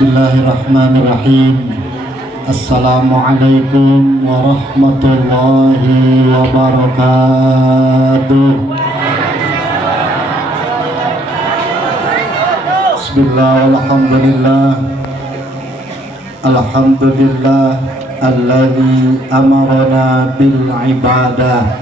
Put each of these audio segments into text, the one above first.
Bismillahirrahmanirrahim. Assalamualaikum warahmatullahi wabarakatuh. Bismillah walhamdulillah. Alhamdulillah alladzi amarna bil ibadah.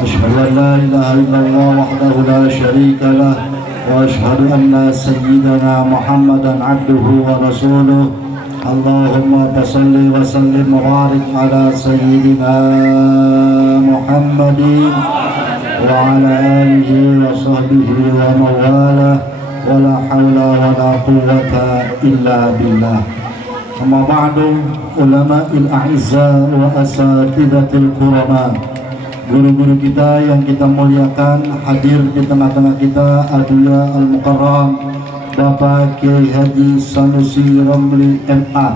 Asyhadu an la ilaha illallah wahdahu la syarika lah wa asyhadu anna sayyidana Muhammadan abduhu wa rasuluh. Allahumma salli wa sallim wa barik ala sayyidina Muhammadin wa ala alihi wa sahbihi wa mawalah wa la hawla wa la quwwata illa billah. Amma ba'du, ulama'il a'izza wa asatidatil kurama, guru-guru kita yang kita muliakan, hadir di tengah-tengah kita Aduya Al-Mukarram Bapak Kiai Haji Sanusi Romli MA,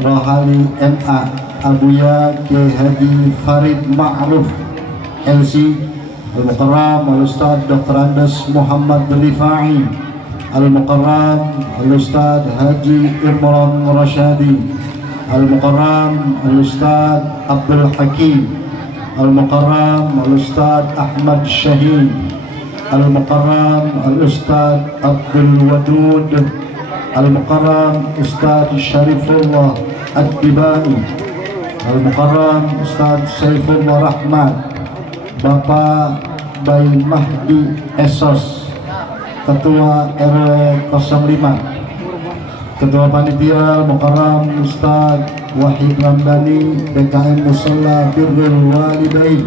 Rohali MA, Abuya Kiai Haji Farid Ma'ruf LC Al-Mukarram Al-Ustaz Dr. Andes Muhammad Rifai Al-Mukarram Al-Ustaz Haji Imran Rashadi Al-Mukarram Al-Ustaz Abdul Hakim Al-Mukarram Al-Ustaz Ahmad Syahid Al-Mukarram Al-Ustaz Abdul Wadud Al-Mukarram Ustaz Syarifullah Ad-Dibai Al-Mukarram Ustaz Saifullah Rahmat, Bapak Bayi Mahdi Esos, Ketua RW 05, Ketua Panitia Al-Mukarram Ustaz Wahid Ramdhani BKM Musalla Birrul Walidain,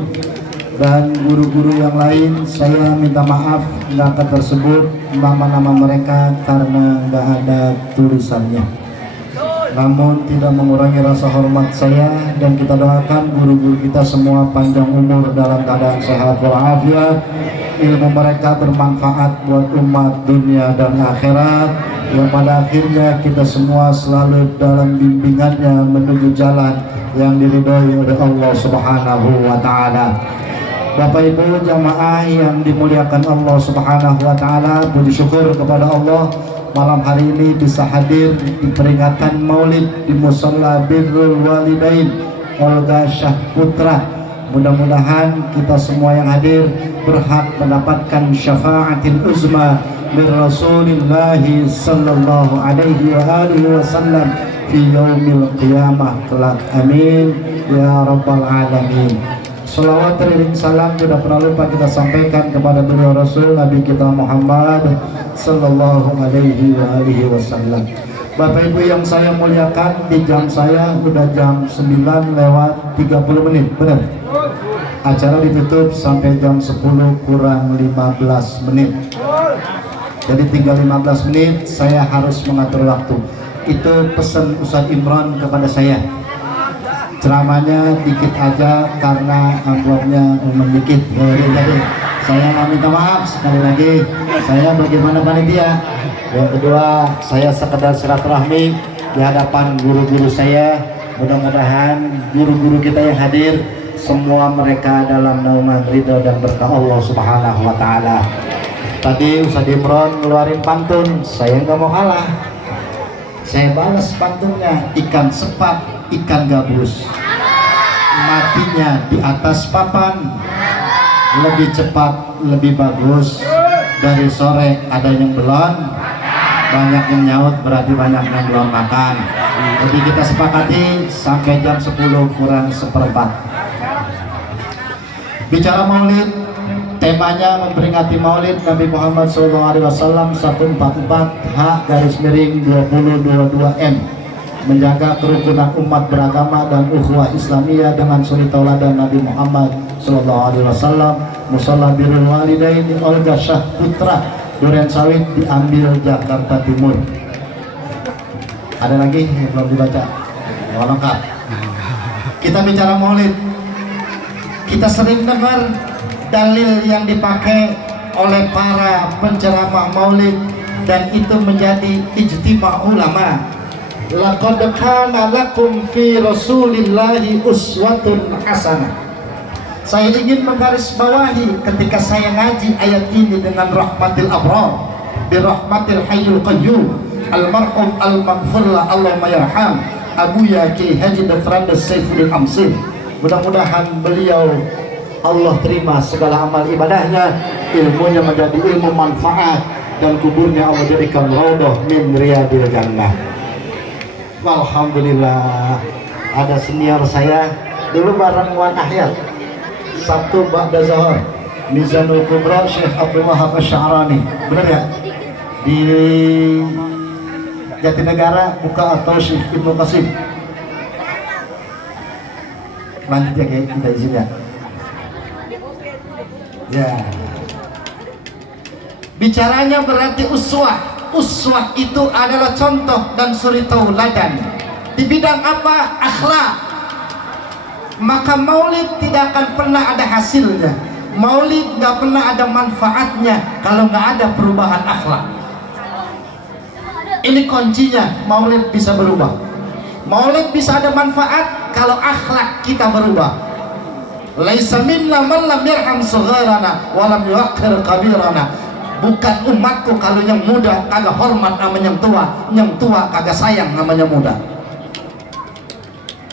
dan guru-guru yang lain. Saya minta maaf nggak akan tersebut nama-nama mereka karena nggak ada tulisannya, namun tidak mengurangi rasa hormat saya, dan kita doakan guru-guru kita semua panjang umur dalam keadaan sehat walafiat, ilmu mereka bermanfaat buat umat dunia dan akhirat, yang pada akhirnya kita semua selalu dalam bimbingannya menuju jalan yang diridhoi oleh Allah Subhanahu wa Ta'ala. Bapak Ibu jamaah yang dimuliakan Allah Subhanahu wa Ta'ala, puji syukur kepada Allah malam hari ini bisa hadir di peringatan Maulid di Musalla Birrul Walidain Olga Syahputra. Mudah-mudahan kita semua yang hadir berhak mendapatkan syafaatil uzma min Rasulillahi sallallahu alaihi wa alihi wasallam fi yaumil qiyamah kelak. Amin ya rabbal alamin. Salawat teriring salam tidak pernah lupa kita sampaikan kepada beliau Rasul Nabi kita Muhammad sallallahu alaihi wa alihi wasallam. Bapak Ibu yang saya muliakan, di jam saya udah jam 9:30 benar. Acara ditutup sampai jam 10 kurang 15 menit. Jadi tinggal 15 menit saya harus mengatur waktu. Itu pesan Ustadz Imran kepada saya. Ceramahnya dikit aja karena amplopnya dikit. Jadi saya minta maaf sekali lagi. Saya bagaimana panitia. Yang kedua, saya sekedar silaturahmi di hadapan guru-guru saya. Mudah-mudahan guru-guru kita yang hadir semua mereka dalam naungan ridho dan berkah Allah Subhanahu wa Ta'ala. Tadi Ustadz Imran ngeluarin pantun, saya nggak mau kalah. Saya balas pantunnya, ikan sepat, ikan gabus, matinya di atas papan, lebih cepat, lebih bagus. Dari sore ada yang belum, banyak yang nyaut, berarti banyak yang belum makan. Jadi kita sepakati sampai jam 10 kurang seperempat. Bicara Maulid, temanya memperingati Maulid Nabi Muhammad SAW 144H-2022M, menjaga kerukunan umat beragama dan ukhuwah Islamiyah dengan suri tauladan Nabi Muhammad SAW. Musalla Birrul Walidain Olga Syahputra, Duren Sawit, diambil Jakarta Timur. Ada lagi yang belum dibaca? Oh, lengkap. Kita bicara Maulid, kita sering dengar dalil yang dipakai oleh para penceramah Maulid, dan itu menjadi ijtima ulama. Laqad kana lakum fi Rasulillahi uswatun hasanah. Saya ingin menggarisbawahi ketika saya ngaji ayat ini dengan rahmatil abrar, birahmatil hayyul qayyum, almarhum al-maghfurlah Allahumma yarham Abuya Ki Haji Dr. Saifuddin Amsin. Mudah-mudahan beliau Allah terima segala amal ibadahnya, ilmunya menjadi ilmu manfaat, dan kuburnya Allah jadikan raudhah min riyadil jannah. Alhamdulillah, ada senior saya dulu bareng Wan Ahyar Sabtu Ba'da Zahar Mizanul Kubra Syekh Abdul Wahab Asy-Sya'rani, benar ya? Di Jatinegara buka atau Syekh Ibnu Qasim. Lanjut ya, kayak kita izin ya. Ya. Bicaranya berarti uswah. Uswah itu adalah contoh dan suri tauladan. Di bidang apa? Akhlak. Maka maulid tidak akan pernah ada hasilnya. Maulid nggak pernah ada manfaatnya kalau nggak ada perubahan akhlak. Ini kuncinya, maulid bisa berubah. Maulid bisa ada manfaat kalau akhlak kita berubah. Laisa minna man lam yarham sagharana wa lam yuwaqqir kabirana. Bukan umatku kalau yang muda kagak hormat sama yang tua kagak sayang sama yang muda.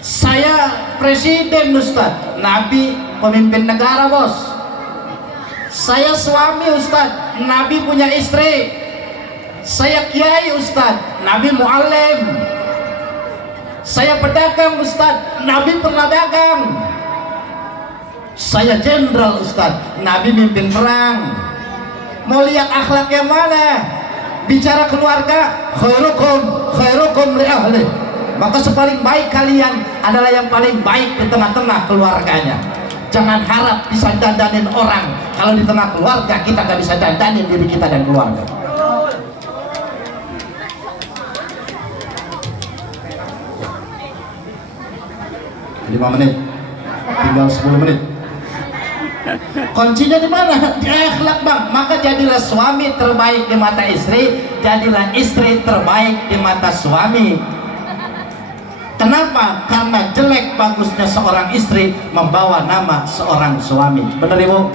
Saya presiden Ustaz, Nabi pemimpin negara bos. Saya suami Ustaz, Nabi punya istri. Saya kiai Ustaz, Nabi muallim. Saya pedagang Ustaz, Nabi pernah dagang. Saya jenderal Ustaz, Nabi mimpin perang. Mau lihat akhlak yang mana? Bicara keluarga, khairukum li ahli. Maka sepaling baik kalian adalah yang paling baik di tengah-tengah keluarganya. Jangan harap bisa dandanin orang kalau di tengah keluarga kita gak bisa dandanin diri kita dan keluarga. Lima menit, tinggal 10 menit. Kuncinya di mana? Di akhlak bang. Maka jadilah suami terbaik di mata istri, jadilah istri terbaik di mata suami. Kenapa? Karena jelek bagusnya seorang istri membawa nama seorang suami. Bener ibu?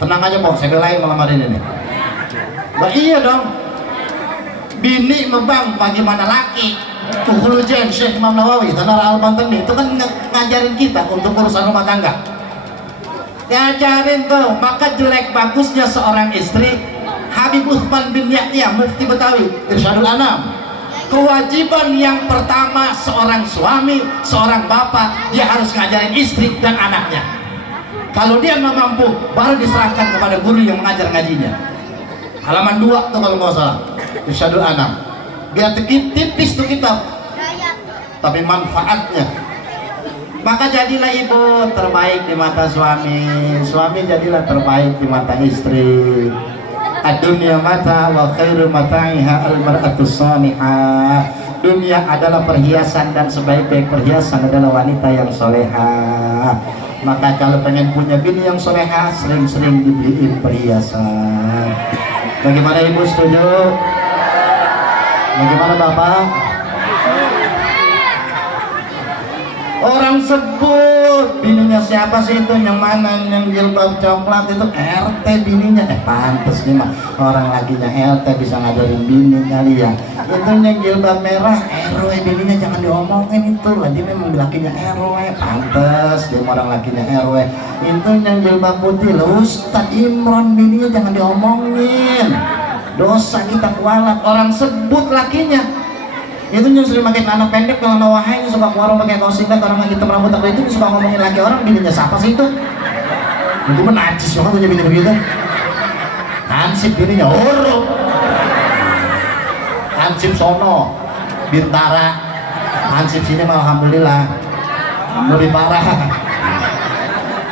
Tenang aja bang, saya belain malam hari ini. Nah, iya dong. Bini membang bagaimana laki. Tuhulujen Syekh Imam Nawawi Tanara Al-Bantani itu kan ngajarin kita untuk urusan rumah tangga. Ngajarin tuh. Maka jelek bagusnya seorang istri, Habib Utsman bin Yahya Mufti Betawi Irsyadul Anam, kewajiban yang pertama seorang suami, seorang bapak, dia harus ngajarin istri dan anaknya. Kalau dia nggak mampu, baru diserahkan kepada guru yang mengajar ngajinya. Halaman 2 tuh kalau nggak salah, Irsyadul Anam. Biar tipis tuh kitab, tapi manfaatnya. Maka jadilah ibu terbaik di mata suami, suami jadilah terbaik di mata istri. Ad-dunya mata wa khairu mata'iha al-mar'atus salihah. Dunia adalah perhiasan dan sebaik-baik perhiasan adalah wanita yang solehah. Maka kalau pengen punya bini yang solehah, sering-sering dibeliin perhiasan. Bagaimana ibu, setuju? Bagaimana bapak? Orang sebut bininya siapa sih itu, yang mana yang jilbab coklat itu RT bininya. Pantes nih mah orang lakinya RT bisa ngajarin bini kali ya. Itu yang jilbab merah RW bininya jangan diomongin, itu lah dia memang lakinya RW. Pantes dia orang lakinya RW. Itu yang jilbab putih Ustadz Imron bininya jangan diomongin, dosa kita kualat. Orang sebut lakinya itu yang sering pakai celana pendek, kalau nawahnya suka ke warung pakai kaos singlet, orang hitam rambut tak itu suka ngomongin laki orang. Bininya siapa sih itu? Itu mah najis banget punya bini begitu. Hansip bininya huruf, Hansip sono Bintara, Hansip sini mah alhamdulillah lebih parah.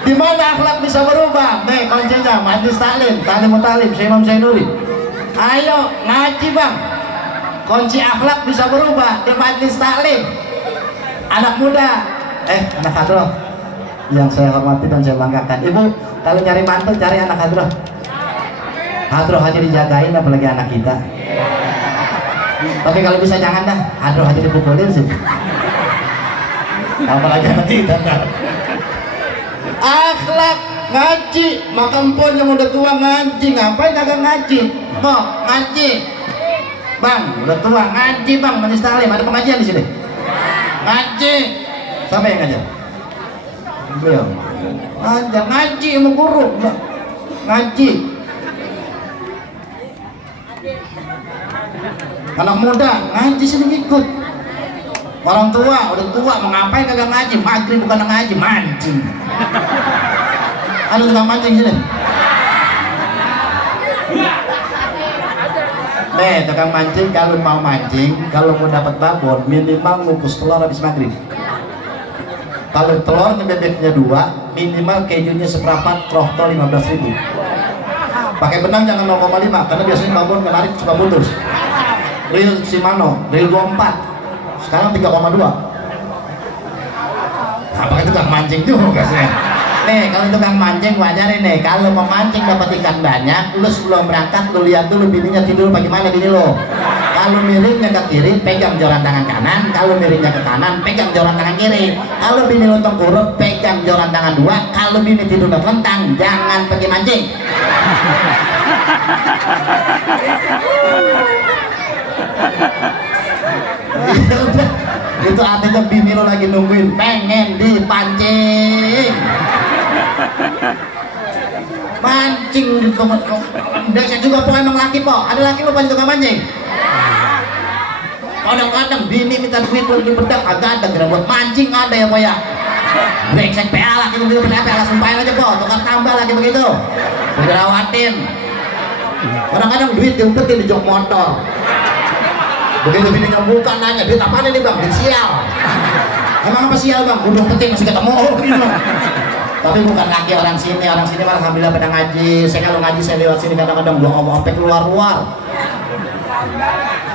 Di mana akhlak bisa berubah? Nih kuncinya majlis taklim, taklim mutalim, Syekh Imam Zainuri. Ayo ngaji bang. Kunci akhlak bisa berubah di majlis taklim. Anak muda, anak hadroh yang saya hormati dan saya banggakan. Ibu, kalau cari mantu cari anak hadroh. Hadroh aja dijagain, apalagi anak kita. Tapi kalau bisa jangan dah, hadroh aja dipukulin sih. Apalagi anak kita. Akhlak ngaji, maka empon yang udah tua ngaji, ngapain kagak ngaji? Kok ngaji? Bang, udah tua ngaji bang, manis talim. Ada pengajian di sini? Ngaji. Siapa yang ngajar? Beliau. Ngajar ngaji sama guru. Ngaji. Anak muda ngaji sini ikut. Orang tua udah tua mau ngapain kagak ngaji? Maghrib bukan ngaji, mancing. Ada tukang mancing sini. Tukang mancing kalau mau mancing, kalau mau dapat babon minimal ngukus telur habis maghrib. Kalau telurnya bebeknya 2, minimal kejunya seperempat, trohto 15.000. Pakai benang jangan 0,5 karena biasanya babon menarik suka putus. Real Shimano, real 24. Sekarang 3,2. Apakah tukang mancing juga sih? Nih kalau tukang mancing wajarin nih, kalau mau mancing dapat ikan banyak, lu sebelum berangkat lu lihat dulu bininya tidur bagaimana bini lo. Kalau miringnya ke kiri pegang joran tangan kanan, kalau miringnya ke kanan pegang joran tangan kiri. Kalau bini lo tengkurap pegang joran tangan 2, kalau bini tidur terlentang jangan pergi mancing. Itu artinya bini lo lagi nungguin pengen dipancing. Mancing di Indonesia juga po emang laki po. Ada laki lo pancing tukang mancing. Kadang-kadang bini minta duit lagi bedak agak ada kira buat mancing ada ya po ya. Brengsek PA laki lo begitu PA langsung bayar aja po. Tukar tambah lagi begitu. Dirawatin. Kadang-kadang duit diumpetin di jok motor. Begitu bininya buka nanya, duit apa nih bang? Duit sial. Emang apa sial bang? Gunung peting masih ketemu. Gitu. Tapi bukan lagi orang sini malah alhamdulillah pada ngaji. Saya kalau ngaji saya lewat sini kadang-kadang buang opek keluar.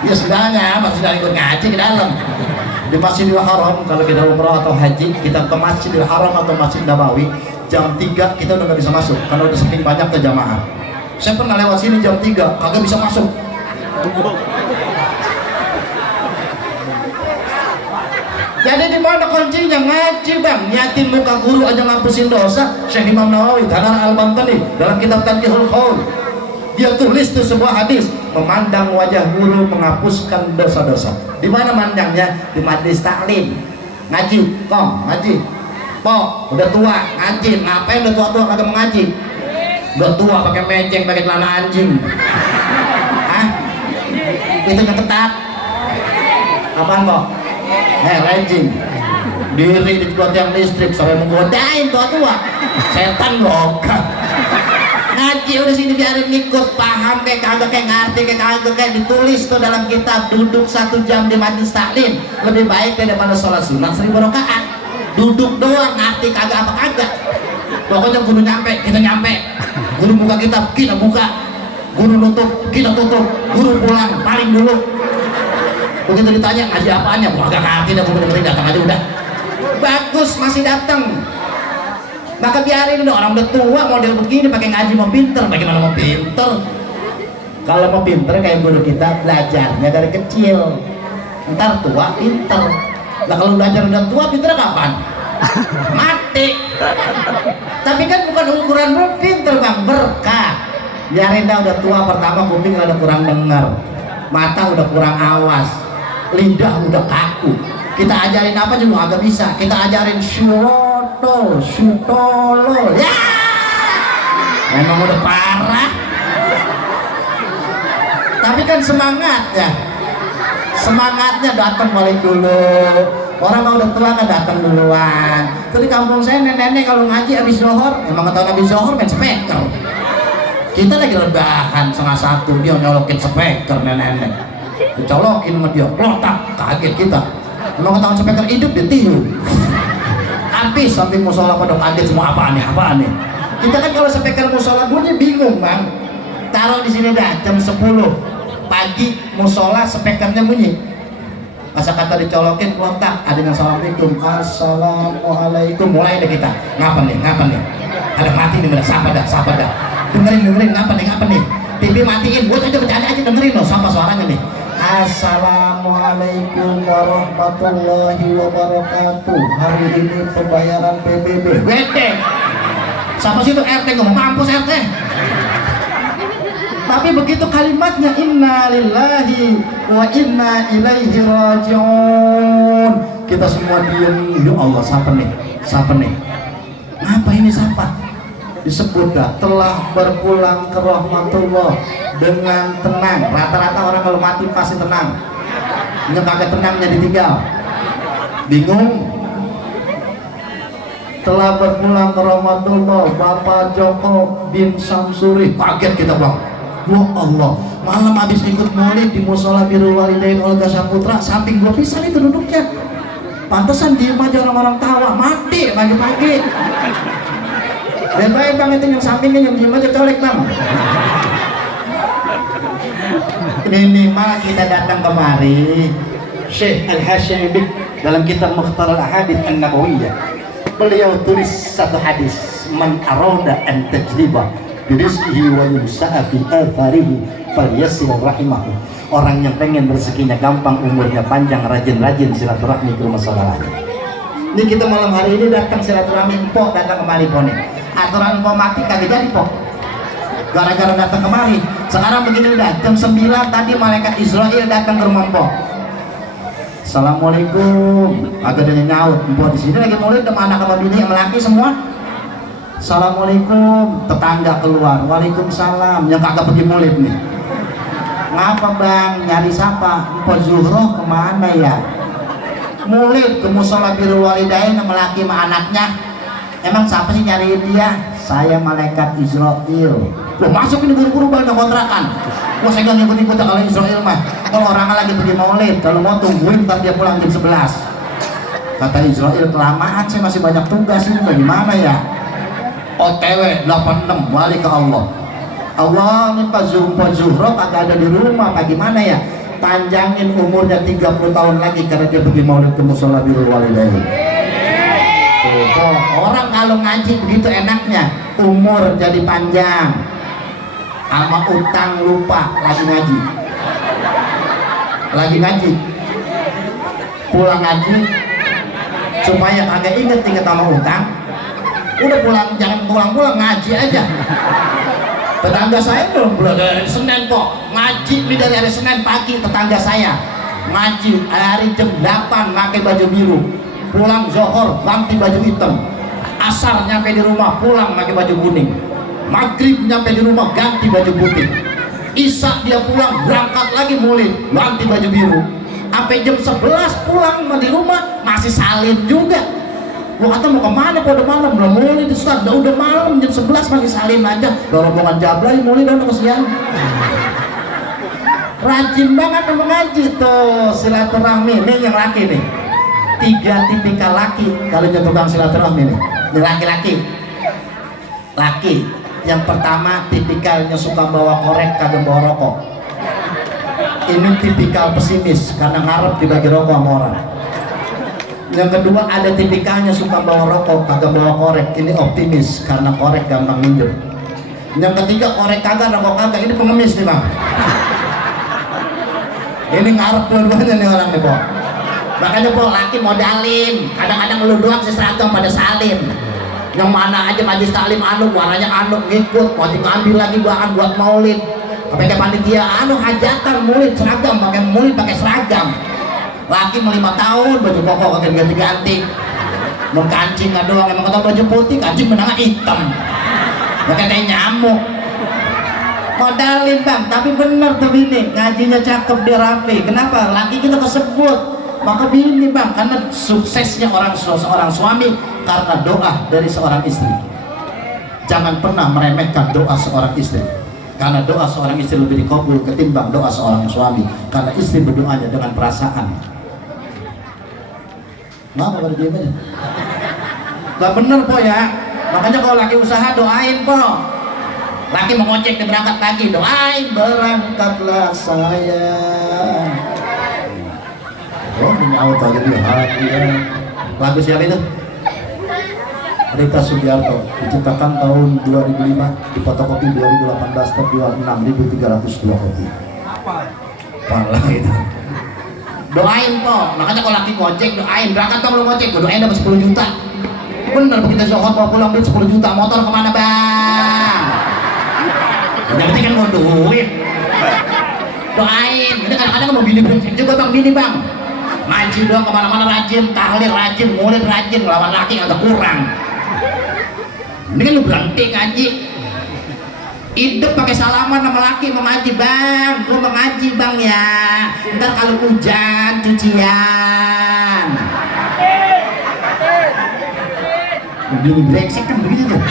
Ya sudahnya, masih sudah ikut ngaji ke dalam. Di Masjidil Haram kalau kita umrah atau haji, kita ke Masjidil Haram atau Masjid Nabawi jam 3 kita udah nggak bisa masuk karena udah saking banyak ke jamaah. Saya pernah lewat sini jam 3 kagak bisa masuk. Jadi di mana kuncinya? Ngaji bang, niatin muka guru aja ngapusin dosa. Syekh Imam Nawawi Tanar Al-Bantani dalam kitab Tanqihul Qaul dia tulis tuh sebuah hadis, memandang wajah guru menghapuskan dosa-dosa. Di mana mandangnya? Di majlis taklim. Ngaji, kong ngaji. Po, udah tua ngaji, ngapain udah tua-tua kagak mengaji? Udah tua pakai meceng, pakai celana anjing. Hah? Itu yang ketat. Apaan kok? Rajin diri di tiang listrik sampai menggodain tua-tua setan loh. Ngaji udah sini biarin ikut paham kayak kagak kayak ngerti kayak kagak kayak ditulis tuh dalam kitab duduk 1 jam di majlis taklim lebih baik daripada sholat sunat 1000 rakaat. Duduk doang ngerti kagak apa kagak. Pokoknya guru nyampe kita nyampe, guru buka kitab kita buka, guru nutup kita tutup, guru pulang paling dulu. Begitu ditanya ngaji apaannya, gua agak ngerti dah, gua datang aja udah. Bagus masih datang. Maka biarin udah orang udah tua model begini pakai ngaji mau pinter, bagaimana mau pinter? Kalau mau pinter kayak guru kita belajarnya dari kecil. Ntar tua pinter. Nah kalau belajar udah tua pinter kapan? Mati. Tapi kan bukan ukuran pinter bang, berkah. Biarin dah udah tua pertama kuping udah kurang dengar, mata udah kurang awas, lidah udah kaku. Kita ajarin apa juga agak bisa. Kita ajarin syurotol, syutolol. Ya, memang udah parah. Tapi kan semangatnya, semangatnya datang balik dulu. Orang mau udah tua kan datang duluan. Tuh di kampung saya nenek-nenek kalau ngaji habis zohor, emang kata habis zohor main speaker. Kita lagi rebahan 1:30 dia nyolokin speaker nenek-nenek. Dicolokin sama dia, plotak, kaget kita. Emang ketahuan speaker hidup dia tiup. Habis sampai musola pada kaget semua apaan nih. Kita kan kalau speaker musola bunyi bingung bang. Taruh di sini dah jam 10 pagi musola speakernya bunyi. Masa kata dicolokin plotak, ada yang assalamualaikum, assalamualaikum, mulai deh kita. Ngapa nih? Ada mati nih, siapa dah. Dengerin ngapa nih? TV matiin, buat aja bercanda aja dengerin loh, sama suaranya nih. Assalamualaikum warahmatullahi wabarakatuh. Hari ini pembayaran PBB. Wete. Siapa sih itu RT ngomong mampus RT? Tapi begitu kalimatnya inna lillahi wa inna ilaihi rajiun, kita semua diam. Ya Allah, siapa nih? Siapa nih? Apa ini siapa? Disebut dah telah berpulang ke rahmatullah dengan tenang. Rata-rata orang kalau mati pasti tenang. Ini kagak tenangnya ditinggal. Bingung? Telah berpulang ke rahmatullah Bapak Joko bin Samsuri. Kaget kita bang. Wah Allah, malam habis ikut maulid di musola Birrul Walidain Olga Saputra, samping gua pisan itu duduknya. Pantesan diem aja orang-orang tawa, mati pagi-pagi. Dan baik bang itu yang sampingnya yang diem aja colek bang. Ini malah kita datang kemari. Syekh Al-Hashimi dalam kitab Mukhtar Al-Ahadits An-Nabawiyah, beliau tulis satu hadis, man arada an tajriba birizqihi wa yumsa'a fi atharihi falyasil rahimahu. Orang yang pengen rezekinya gampang, umurnya panjang, rajin-rajin silaturahmi ke rumah saudaranya. Ini kita malam hari ini datang silaturahmi, Mpok datang kemari Pok nih. Aturan Mpok mati kagak jadi Pok, gara-gara datang kemari. Sekarang begini udah jam 9 tadi malaikat Israel datang ke rumah Mpok. Assalamualaikum, agak ada nyaut. Mpok di sini lagi mulai sama anak sama bini yang laki semua. Assalamualaikum, tetangga keluar. Waalaikumsalam, yang kagak pergi maulid nih. Ngapa bang, nyari siapa? Mpok Zuhroh kemana ya? Maulid ke musola Birrul Walidain sama laki sama anaknya. Emang siapa sih nyariin dia? Saya malaikat Israel. Loh, masuk ini buru-buru banyak kontrakan. Wah, saya nggak ngikut-ngikut kalau Israel mah. Kalau orang lagi pergi maulid, kalau mau tungguin ntar dia pulang jam 11. Kata Israel, kelamaan saya masih banyak tugas ini, bagaimana ya? OTW 86 balik ke Allah. Allah ini Pak Zuhro kagak ada di rumah, bagaimana ya? Panjangin umurnya 30 tahun lagi karena dia pergi maulid ke musola Birrul Walidain. Orang kalau ngaji begitu enaknya, umur jadi panjang, sama utang lupa lagi ngaji, pulang ngaji supaya kagak inget sama utang. Udah pulang, jangan pulang ngaji aja. Tetangga saya belum dari Senin kok ngaji nih, dari hari Senin pagi tetangga saya ngaji hari jam 8 pakai baju biru, pulang zohor ganti baju hitam, asar nyampe di rumah pulang pakai baju kuning, maghrib nyampe di rumah ganti baju putih, isya dia pulang berangkat lagi maulid ganti baju biru, sampai jam 11 pulang di rumah masih salin juga. Gua kata mau kemana, udah malam, belum mulai di Ustaz, udah malam jam 11 masih salin aja. Rombongan jablay mulai dan kesian. Rajin banget mengaji tuh silaturahmi. Ini yang laki nih, 3 tipikal laki kalau jadi tukang silaturahmi nih. Ini laki-laki. Laki yang pertama tipikalnya suka bawa korek kagak bawa rokok. Ini tipikal pesimis karena ngarep dibagi rokok sama orang. Yang kedua ada tipikalnya suka bawa rokok kagak bawa korek, ini optimis karena korek gampang minjem. Yang ketiga korek kagak rokok kagak, ini pengemis nih bang. Ini ngarep dua-duanya nih orang nih Pok. Makanya Pok laki modalin, kadang-kadang lu doang sih seragam pada salin. Yang mana aja majlis taklim warnanya ngikut, mau diambil lagi bahan buat maulid. Pakai panitia hajatan maulid seragam, pakai seragam. Laki mau 5 tahun baju koko kagak ganti-ganti, mau kancing nggak doang, emang kata baju putih kancing benangnya hitam, pakai kayak nyamuk. Modalin bang, tapi bener tuh bini ngajinya cakep, dia rapi. Kenapa? Laki kita kesebut, maka bini bang, karena suksesnya seorang suami karena doa dari seorang istri. Jangan pernah meremehkan doa seorang istri, karena doa seorang istri lebih dikabul ketimbang doa seorang suami, karena istri berdoanya dengan perasaan. Kenapa pada diem aja? Gak bener Po ya. Makanya kalau laki usaha doain Po. Laki mau ngojek dia berangkat lagi, doain berangkatlah sayang. Oh ini awal aja di hati ya. Lagu siapa itu? Rita Sugiarto, diciptakan tahun 2005, difotokopi 2018 per 26.302 kopi. Parah itu. Doain Po, makanya kalau laki ngojek doain, berangkat dong lu ngojek, doain dapat 10 juta. Bener begitu zohor mau pulang duit 10 juta, motor kemana bang? yang penting kan mau duit. Doain, ini kadang-kadang mau bini brengsek juga bang, bini bang ngaji doang kemana-mana rajin, tahlil rajin, murid rajin, lawan laki agak kurang. Ini kan lu berhenti ngaji, hidup pakai salaman sama laki, mau ngaji bang, lu mau ngaji bang ya, ntar kalau hujan cucian. Bini brengsek kan begitu tuh.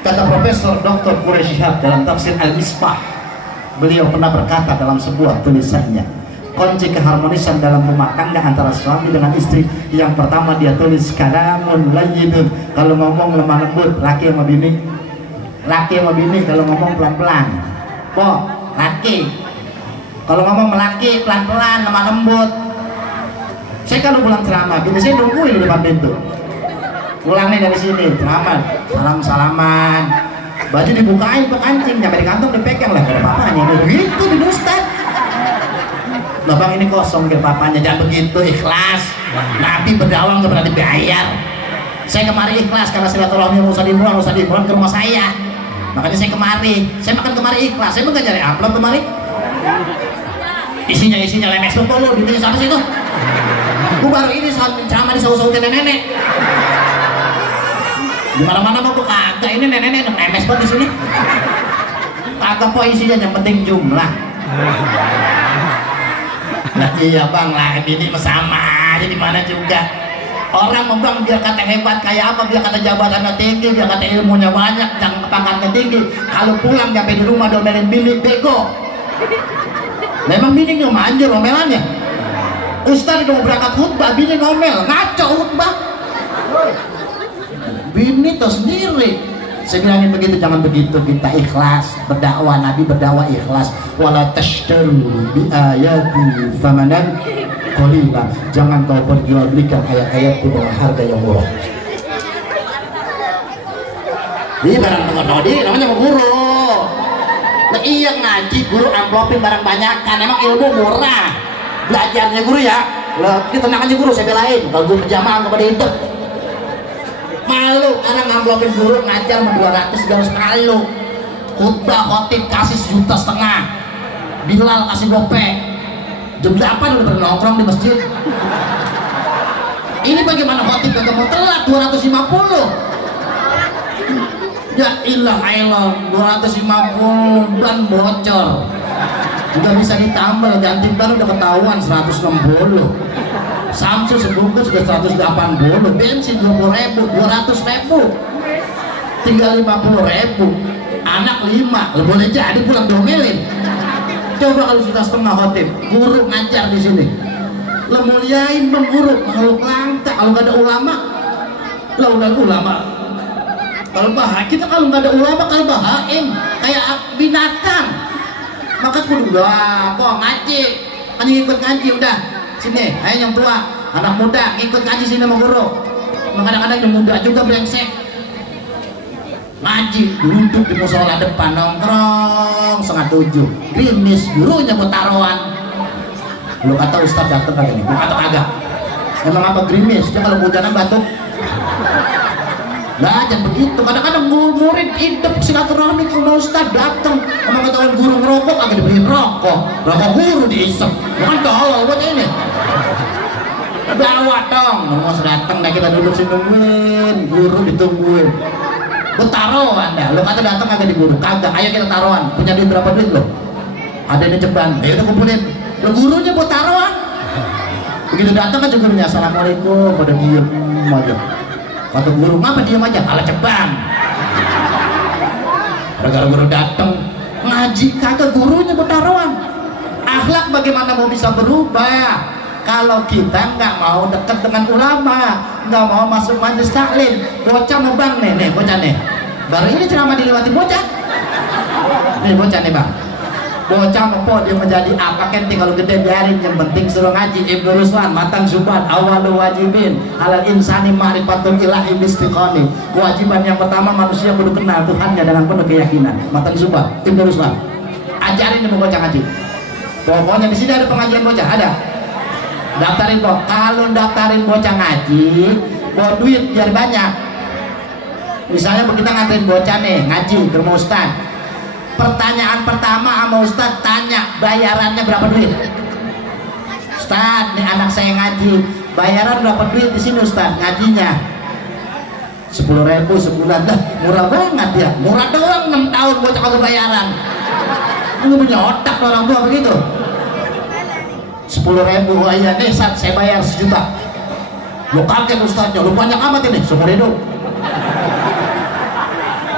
Kata Profesor Dr. Quraish Shihab dalam tafsir Al-Misbah, beliau pernah berkata dalam sebuah tulisannya, kunci keharmonisan dalam rumah tangga antara suami dengan istri, yang pertama dia tulis kalamun layyinun, kalau ngomong lemah lembut. Laki sama bini, laki sama bini kalau ngomong pelan-pelan. Kok laki kalau ngomong melaki pelan-pelan lemah lembut. Saya kalau pulang ceramah, bini saya nungguin di depan pintu, pulangnya dari sini ceramah, salam-salaman, baju dibukain tuh kancing, nyampe di kantong dipegang lah, gak ada papanya. Begitu di Ustaz. Nah bang ini kosong ke papanya, jangan begitu, ikhlas. Nabi berdakwah nggak pernah dibayar. Saya kemari ikhlas karena silaturahmi Ustaz Imran ke rumah saya, makanya saya kemari. Saya makan kemari ikhlas, saya nggak cari amplop kemari. Isinya lemes tuh lo, duitnya sampai situ. Gue baru ini ceramah di saut-sautin nenek. Di mana-mana mau kagak, ini nenek lemes banget di sini. Kagak kok isinya, yang penting jumlah. Nah iya bang lah, ini sama aja di mana juga. Orang bang biar kata hebat kayak apa, biar kata jabatannya tinggi, biar kata ilmunya banyak, jangan pangkatnya tinggi. Kalau pulang sampai di rumah domelin bini, bego. Memang bini nggak manjur omelannya. Ustaz udah mau berangkat khutbah, bini ngomel, ngaco khutbah. Bini tuh sendiri. Saya bilangin begitu, jangan begitu. Kita ikhlas berdakwah, Nabi berdakwah ikhlas. Wala tashtaru bi ayati thamanan qalila. Jangan kau perjualbelikan ayat-ayatku dengan harga yang murah. Ini barang pengemudi namanya guru. Nah iya ngaji guru amplopin barang banyakan, emang ilmu murah. Belajarnya guru ya, lah tenang aja guru, saya belain. Kalau guru berjamaah kepada hidup malu karena ngamplopin guru ngajar sama 200 harus malu. Khutbah khotib kasih 1,5 juta, Bilal kasih gopek, jam 8 udah bernongkrong di masjid. Ini bagaimana khotib kagak mau telat 250. Ya ilah 250 dan bocor juga bisa ditambal, ganti ban udah ketahuan 160, Samsung sebungkus sudah 180, bensin 20.000, 200.000, tinggal 50.000, anak 5, lo boleh jadi pulang domelin. Coba kalau 1,5 juta khotib, guru ngajar di sini, lo muliain dong guru, kalau langka, kalau nggak ada ulama, lo udah ulama. Kalau kita kalau nggak ada ulama, kalau bahaim kayak binatang. Maka kudu doa, kok ngaji, kan ngikut ngaji udah. Sini, ayo yang tua, anak muda ngikut ngaji sini sama guru. Kadang-kadang yang muda juga brengsek. Ngaji, duduk di musola depan nongkrong 6:30, gerimis, gurunya buat taruhan. Lu kata Ustaz dateng kali ini, gua kata kagak. Emang apa gerimis? Dia kalau hujanan batuk. Nah, jangan begitu. Kadang-kadang murid hidup silaturahmi ke Ustaz datang, sama ketahuan guru ngerokok, agak dibeliin rokok guru diisep. Bukan tolol buat ini. Bawa dong, mau datang, nah kita duduk sini nungguin, guru ditungguin. Lu taruhan dah, lu kata datang agak di guru, kagak. Ayo kita taruhan. Punya duit berapa duit lo? Ada ini ceban, ayo kita kumpulin. Lu gurunya buat taruhan. Begitu datang kan gurunya, assalamualaikum, pada diem aja. Kata guru, ngapa diam aja? Kalah ceban. Gara-gara guru datang ngaji, kagak gurunya bertaruhan. Akhlak bagaimana mau bisa berubah kalau kita nggak mau dekat dengan ulama, nggak mau masuk majelis taklim? Bocah mau bang nih bocah nih. Baru ini ceramah dilewati bocah. Nih bocah nih bang. Bocah mau dia menjadi apa kenti kalau gede biarin, yang penting suruh ngaji. Ibnu Ruslan matang zubat awalu wajibin alal insani ma'rifatul ilahi bistiqani. Kewajiban yang pertama manusia kudu kenal Tuhannya dengan penuh keyakinan. Matang zubat Ibnu Ruslan ajarin nih bocah ngaji. Pokoknya di sini ada pengajian bocah, ada. Daftarin kok. Kalau daftarin bocah ngaji, bawa duit biar banyak. Misalnya kita nganterin bocah nih ngaji ke rumah Ustaz, pertanyaan pertama sama Ustaz tanya bayarannya berapa duit. Ustaz, nih anak saya ngaji, bayaran berapa duit di sini Ustaz ngajinya? 10.000 sebulan. Dah murah banget ya, murah doang 6 tahun bocah kagak bayaran. Lu punya otak orang tua begitu. 10.000, oh iya nih Ustaz saya bayar 1 juta. Lo kaget Ustaznya, lu banyak amat ini, seumur hidup.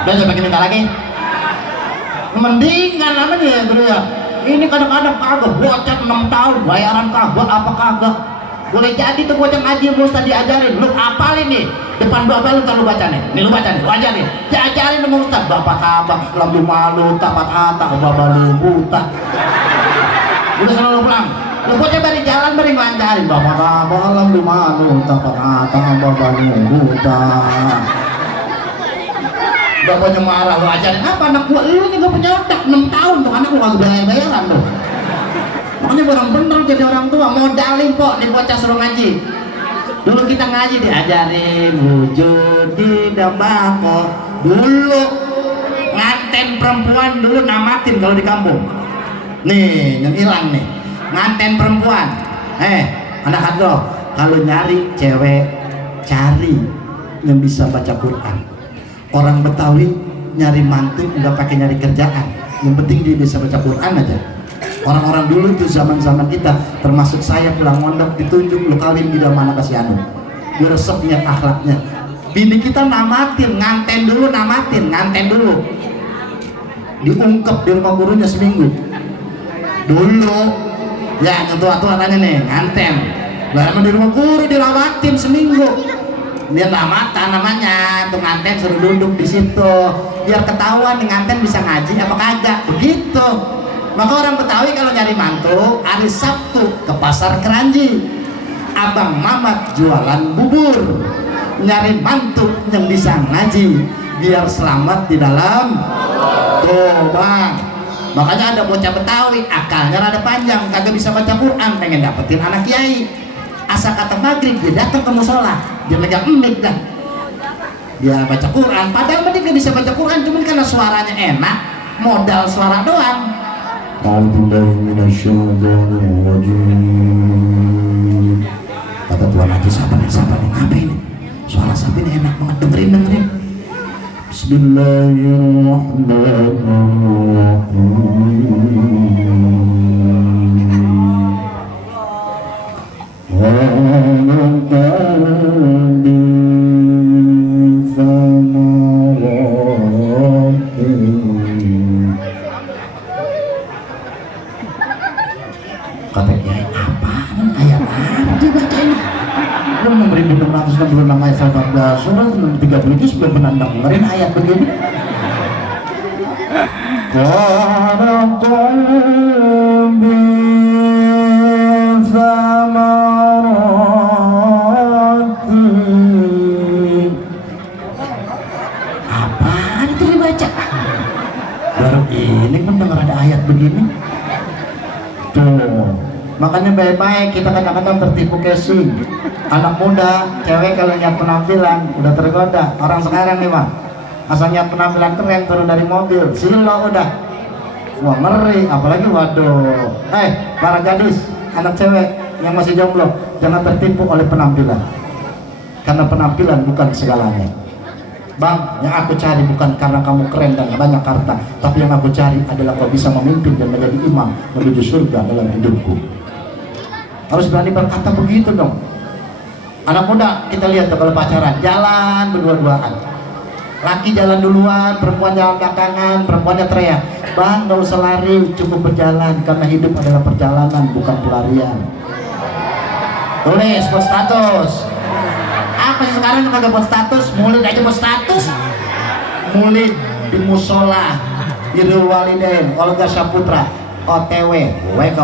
Dan saya pakai minta lagi. Mendingan namanya ya bro ya. Ini kadang-kadang kagak bocah 6 tahun bayaran kagak apa kagak. Boleh jadi tuh bocah ngaji Ustaz diajarin, lu apalin nih depan bapak lu kan lu baca nih. Nih lu baca nih, lu ajarin. Diajarin sama Ustaz, bapak kabah, lambu malu, tapat ata, bapak lu buta. Udah selalu pulang. Lu bocah bari jalan bari ngelancarin, bapak kabah, lambu malu, tapat ata, bapak lu buta. Bapaknya marah, lu ajarin apa anak gua, lu juga punya otak 6 tahun tuh anak lu gak bayar-bayaran tuh. Makanya orang bener jadi orang tua, modalin kok nih bocah suruh ngaji. Dulu kita ngaji diajarin wujud tidak bako. Dulu nganten perempuan dulu namatin kalau di kampung. Nih yang hilang nih, nganten perempuan. Anak hadroh, kalau nyari cewek cari yang bisa baca Quran. Orang Betawi nyari mantu nggak pakai nyari kerjaan, yang penting dia bisa baca Quran aja. Orang-orang dulu tuh zaman-zaman kita, termasuk saya pulang mondok ditunjuk lu kawin bidang mana kasih anu, biar resep niat akhlaknya. Bini kita namatin, nganten dulu, nganten dulu, diungkep di rumah gurunya seminggu. Dulu ya yang tua-tua tanya nih nganten, lama di rumah guru dirawatin seminggu. Dia namatan namanya, tuh nganten suruh duduk di situ, biar ketahuan nih nganten bisa ngaji apa kagak, begitu. Maka orang Betawi kalau nyari mantu hari Sabtu ke pasar Keranji, Abang Mamat jualan bubur, nyari mantu yang bisa ngaji biar selamat di dalam tuh bang. Makanya ada bocah Betawi akalnya rada panjang, kagak bisa baca Quran, pengen dapetin anak kiai. Asa kata maghrib dia datang ke musola, dia megang mic dah, dia baca Quran, padahal dia gak bisa baca Quran, cuman karena suaranya enak, modal suara doang. Kata Tuhan aja, siapa nih, apa ini? Suara siapa ini enak banget, dengerin. Katanya apa? Ayat apa dibacain? Lu memberi 666 ayat 14 surah 30 juz belum pernah dengerin ayat begini. Apaan itu dibaca? Baru ini mendengar ada ayat begini. Tuh, makanya baik-baik kita kadang-kadang tertipu casing. Anak muda, cewek kalau lihat penampilan udah tergoda. Orang sekarang nih mah, asal lihat penampilan keren turun dari mobil, silo udah. Wah ngeri, apalagi waduh. Para gadis, anak cewek yang masih jomblo, jangan tertipu oleh penampilan. Karena penampilan bukan segalanya. Bang, yang aku cari bukan karena kamu keren dan banyak harta, tapi yang aku cari adalah kau bisa memimpin dan menjadi imam menuju surga dalam hidupku. Harus berani berkata begitu dong. Anak muda kita lihat kalau pacaran jalan berdua-duaan, laki jalan duluan, perempuan jalan belakangan, perempuannya teriak, bang gak usah lari, cukup berjalan karena hidup adalah perjalanan bukan pelarian. Tulis buat status. Apa sih sekarang kagak buat status, mulid aja buat status, mulid di musola, Birrul Walidain, kalau gak Saputra, OTW, WK.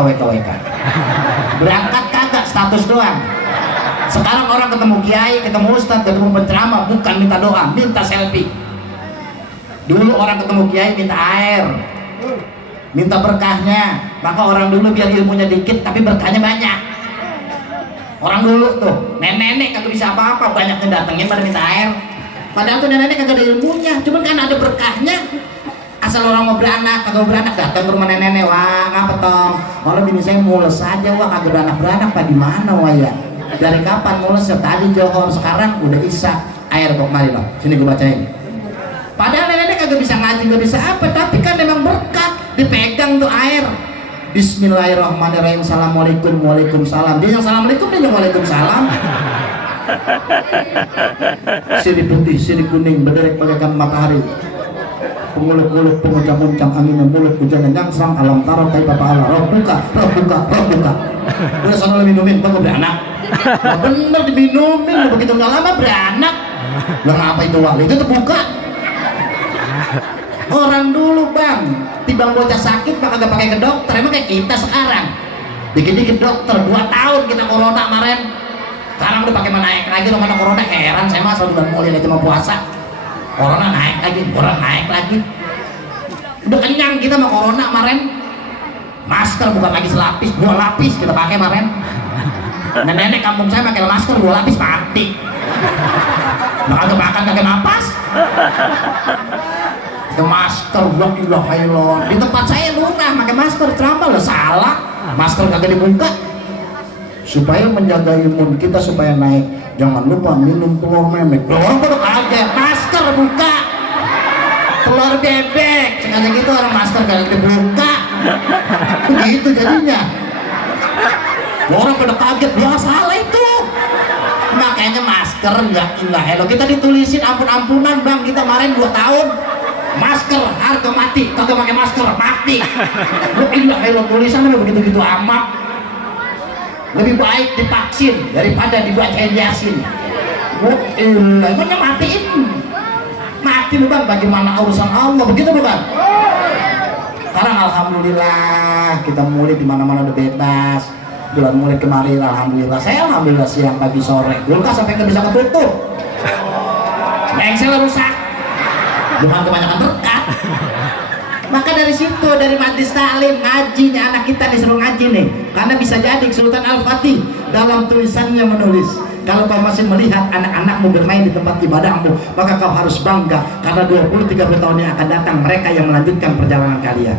Berangkat kagak status doang. Sekarang orang ketemu kiai, ketemu ustadz, ketemu penceramah, bukan minta doa, minta selfie. Dulu orang ketemu kiai minta air, minta berkahnya. Maka orang dulu biar ilmunya dikit tapi berkahnya banyak. Orang dulu tuh nenek-nenek kagak bisa apa-apa, banyak yang datengin pada minta air. Padahal tuh nenek kagak ada ilmunya, cuman kan ada berkahnya. Asal orang mau beranak, kagak beranak datang ke rumah nenek, wah ngapa tong? Kalau bini saya mules aja, wah kagak beranak pak di mana wah ya? Dari kapan mules ya? Tadi johor, sekarang udah isya. Air kok mari loh, sini gue bacain. Padahal nenek kagak bisa ngaji, nggak bisa apa, tapi kan memang berkat, dipegang tuh air. Bismillahirrahmanirrahim. Assalamualaikum, waalaikumsalam. Dia yang assalamualaikum, dia yang waalaikumsalam. Sirih putih, sirih kuning, berderek bagaikan matahari. Penguluk-uluk, penguncang-uncang anginnya mulut, hujannya nyangsang, alam taro kai papa Allah. Roh buka. Udah sana minumin, bang udah anak. Nah, bener diminumin, begitu nggak lama beranak. Lah ngapa itu wali? Itu terbuka. Orang dulu bang, timbang bocah sakit maka gak pakai ke dokter. Emang kayak kita sekarang, dikit-dikit dokter. 2 tahun kita corona kemarin. Sekarang udah pakai naik lagi loh, mana corona. Heran saya mah selalu mulai aja mau puasa. Corona naik lagi, corona naik lagi. Udah kenyang kita sama corona kemarin. Masker bukan lagi selapis, 2 lapis kita pakai kemarin. Nenek kampung saya pakai masker 2 lapis mati. Kagak makan, kagak napas. Pakai masker, di tempat saya lurah pakai masker, kenapa lo salah? Masker kagak dibuka supaya menjaga imun kita supaya naik. Jangan lupa minum telur memek. Orang pada kaget, masker buka. Telur bebek, sengaja gitu orang masker kagak dibuka. Begitu jadinya. Orang pada kaget, ya salah itu. Makanya masker enggak ilah. Kita ditulisin ampun-ampunan bang, kita kemarin 2 tahun. Masker harga mati, kagak pakai masker mati. Ilah tulisannya begitu-gitu amat. Lebih baik divaksin daripada dibacain yasin. Emangnya matiin? Mati lu bang, bagaimana urusan Allah, begitu bukan? Sekarang alhamdulillah kita mulai di mana-mana udah bebas. Bulan mulai kemarin alhamdulillah, saya alhamdulillah siang pagi sore kulkas sampai nggak bisa ketutup. Engsel rusak, bukan kebanyakan berkat. Maka dari situ, dari majlis taklim ngajinya anak kita disuruh ngaji nih, karena bisa jadi Sultan Al-Fatih dalam tulisannya menulis, kalau kau masih melihat anak-anakmu bermain di tempat ibadahmu, maka kau harus bangga karena 20-30 tahun yang akan datang mereka yang melanjutkan perjalanan kalian.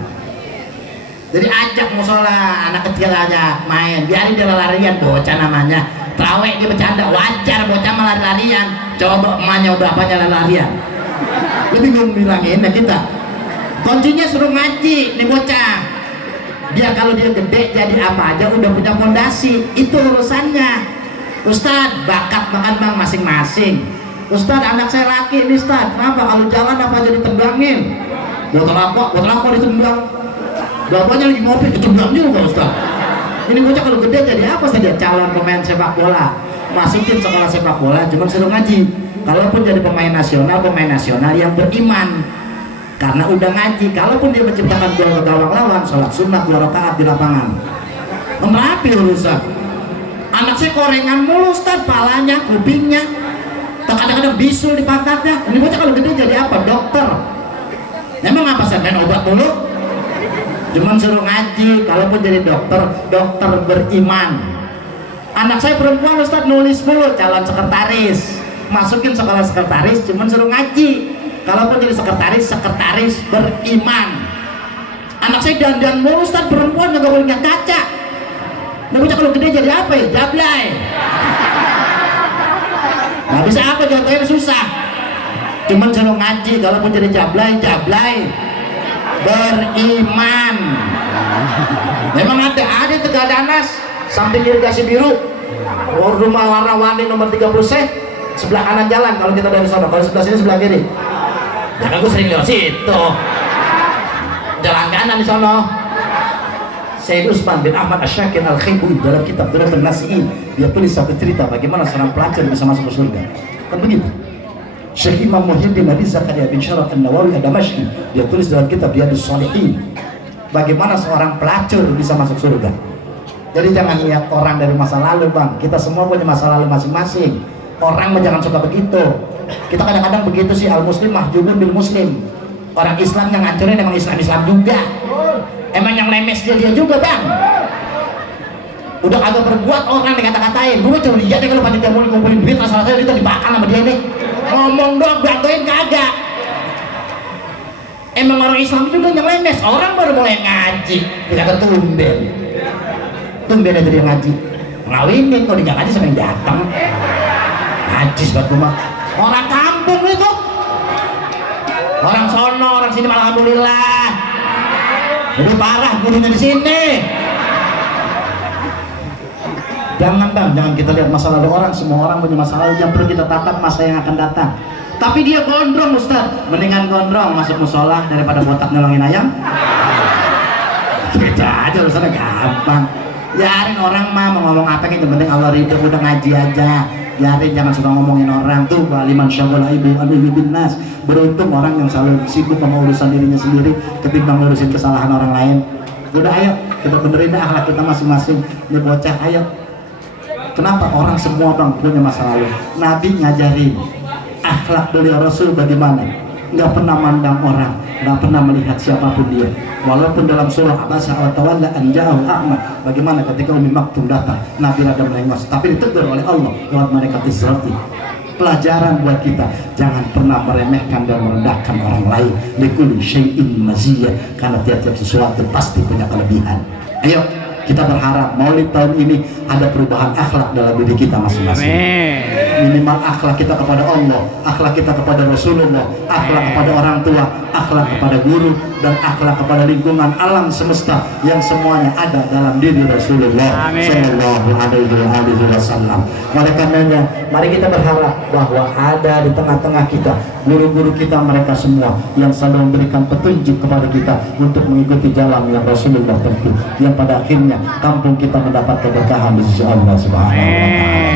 Jadi ajak musola anak kecil aja main, biarin dia larian, bocah namanya terawih dia bercanda, wajar bocah lari-larian. Coba emaknya udah apanya larian, lebih ngomongin ya kita. Kuncinya suruh ngaji nih bocah. Dia kalau dia gede jadi apa aja udah punya fondasi, itu urusannya. Ustadz, bakat makan bang masing-masing. Ustadz, anak saya laki ini Ustadz, kenapa kalau jalan apa aja ditendangin? Botol apa ditendang? Bapaknya lagi ngopi ditendang juga Ustadz. Ini bocah kalau gede jadi apa saja? Calon pemain sepak bola, masukin sekolah sepak bola, cuma suruh ngaji. Kalaupun jadi pemain nasional yang beriman. Karena udah ngaji, kalaupun dia menciptakan gol ke gawang lawan, sholat sunnah 2 rakaat di lapangan. Merapi urusan. Anak saya korengan mulu Ustaz, palanya, kupingnya, kadang-kadang bisul di pantatnya. Ini bocah kalau gede jadi apa? Dokter. Memang apa saya main obat mulu? Cuman suruh ngaji, kalaupun jadi dokter beriman. Anak saya perempuan Ustaz nulis mulu, calon sekretaris. Masukin sekolah sekretaris, cuman suruh ngaji. Kalaupun jadi sekretaris beriman. Anak saya dandan mulu Ustaz, perempuan nggak boleh lihat kaca. Nah bocah kalau gede jadi apa ya? Jablay. Nggak bisa apa, jatuhnya susah. Cuman suruh ngaji, kalaupun jadi jablay beriman. Memang ada Tegadanas samping irigasi biru, rumah warna-warni nomor 30 sebelah kanan jalan kalau kita dari sana, kalau sebelah sini sebelah kiri. Karena gue sering lewat situ, jalan kanan di sana. Sayyid Utsman bin Ahmad Asy-Syakir Al-Khaibuy dalam kitab Durratun Nasihin dia tulis satu cerita bagaimana seorang pelajar bisa masuk ke surga. Kan begitu. Syekh Imam Muhyiddin Nabi Zakaria bin Syaraf An-Nawawi Ad-Damashqi dia tulis dalam kitab Riyadhus Shalihin bagaimana seorang pelacur bisa masuk surga. Jadi jangan lihat orang dari masa lalu bang, kita semua punya masa lalu masing-masing. Orang jangan suka begitu. Kita kadang-kadang begitu sih, al-muslim mahjubun bil muslim. Orang Islam yang ngancurin emang Islam juga. Emang yang lemes dia juga bang. Udah kagak berbuat orang dikata-katain. Gue cuma lihat deh kalau panitia mau ngumpulin duit, masalah saya itu dibakar sama dia nih. ngomong doang bantuin kagak. Emang orang Islam juga yang lemes, orang baru mulai ngaji tidak ketumben. Tumben aja dia ngaji ngawinin, kalau dia ngaji sama yang datang ngaji sebab rumah orang kampung itu, orang sono orang sini malah alhamdulillah lebih parah gurunya di sini. Jangan bang, jangan kita lihat masa lalu orang, semua orang punya masa lalu yang perlu kita tatap masa yang akan datang. Tapi dia gondrong Ustaz, mendingan gondrong masuk musola daripada botak nolongin ayam. Gitu aja urusannya gampang. Biarin orang mah mau ngomong apa gitu, penting Allah ridho, udah ngaji aja. Biarin, jangan suka ngomongin orang tuh. Waliman syaghala ibu anu bin nas. Beruntung orang yang selalu sibuk sama urusan dirinya sendiri ketimbang ngurusin kesalahan orang lain. Udah ayo kita benerin akhlak kita masing-masing. Ini bocah ayo. Kenapa orang semua bang punya masa lalu? Nabi ngajarin akhlak beliau Rasul bagaimana? Nggak pernah mandang orang, nggak pernah melihat siapapun dia. Walaupun dalam surah Abasa wa tawalla an ja'ahu a'ma, bagaimana ketika Ummi Maktum datang, Nabi rada melengos, tapi ditegur oleh Allah lewat malaikat Israfil. Pelajaran buat kita, jangan pernah meremehkan dan merendahkan orang lain. Likulli syai'in maziyah, karena tiap-tiap sesuatu pasti punya kelebihan. Ayo kita berharap Maulid tahun ini ada perubahan akhlak dalam diri kita masing-masing. Minimal akhlak kita kepada Allah, akhlak kita kepada Rasulullah, akhlak kepada orang tua, akhlak kepada guru, dan akhlak kepada lingkungan alam semesta yang semuanya ada dalam diri Rasulullah Sallallahu Alaihi Wasallam. Oleh karenanya, mari kita berharap bahwa ada di tengah-tengah kita guru-guru kita, mereka semua yang selalu memberikan petunjuk kepada kita untuk mengikuti jalan yang Rasulullah tempuh, yang pada akhirnya kampung kita mendapat keberkahan di sisi Allah Subhanahu wa Ta'ala.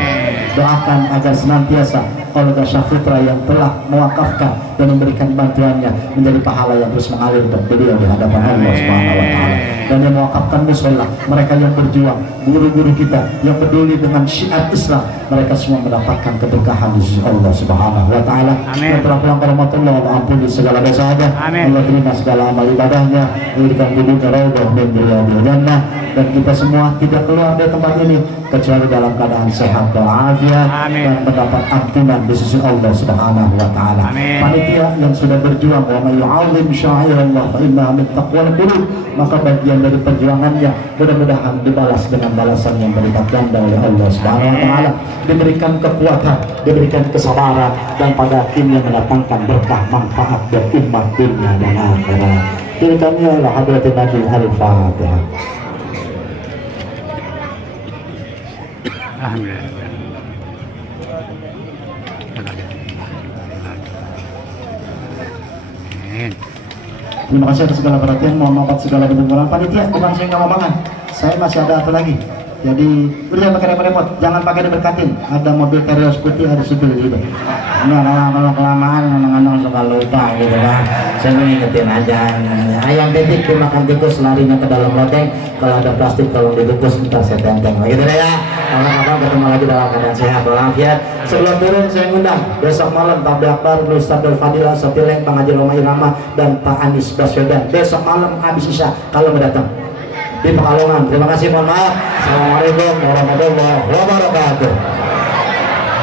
Doakan agar senantiasa Olga Syafitra yang telah mewakafkan dan memberikan bantuannya menjadi pahala yang terus mengalir untuk beliau di hadapan Allah Subhanahu wa Ta'ala, dan yang mewakafkan musola, mereka yang berjuang, guru-guru kita yang peduli dengan syiar Islam, mereka semua mendapatkan keberkahan di sisi Allah Subhanahu wa Ta'ala. Dan telah pulang ke rahmatullah, Allah ampuni segala dosanya, Allah terima segala amal ibadahnya, memberikan hidupnya raudhah min riyadil jannah, dan kita semua tidak keluar dari tempat ini kecuali dalam keadaan sehat walafiat dan mendapat ampunan di sisi Allah Subhanahu wa Ta'ala. Panitia yang sudah berjuang, wa may yu'azzim sya'airallah fa innaha min taqwal qulub, maka bagian dari perjuangannya mudah-mudahan dibalas dengan balasan yang berlipat ganda oleh Allah Subhanahu wa Ta'ala, diberikan kekuatan, diberikan kesabaran, dan pada akhirnya mendatangkan berkah manfaat buat umat dunia dan akhirat. Tilkanya adalah hadratin Nabi al-Fatihah. Terima kasih atas segala perhatian, mohon maaf atas segala kekurangan. Panitia, bukan saya nggak mau makan, saya masih ada satu lagi. Jadi udah pakai repot-repot, jangan pakai diberkatin. Ada mobil Terios putih, ada supir gitu. Nah, kalau kelamaan kadang-kadang suka lupa gitu kan. Saya ngingetin aja. Ayam titik dimakan tikus, larinya ke dalam loteng. Kalau ada plastik tolong dibungkus, ntar saya tenteng. Gitu deh ya. Kawan-kawan ketemu lagi dalam keadaan sehat walafiat. Sebelum turun saya ngundang besok malam Pak Akbar, Ustaz Abdul Fadil, Sopileng, Bang Haji Roma Irama, dan Pak Anies Baswedan. Besok malam habis isya kalau mau datang di Pekalongan. Terima kasih, mohon maaf. Assalamualaikum warahmatullahi wabarakatuh.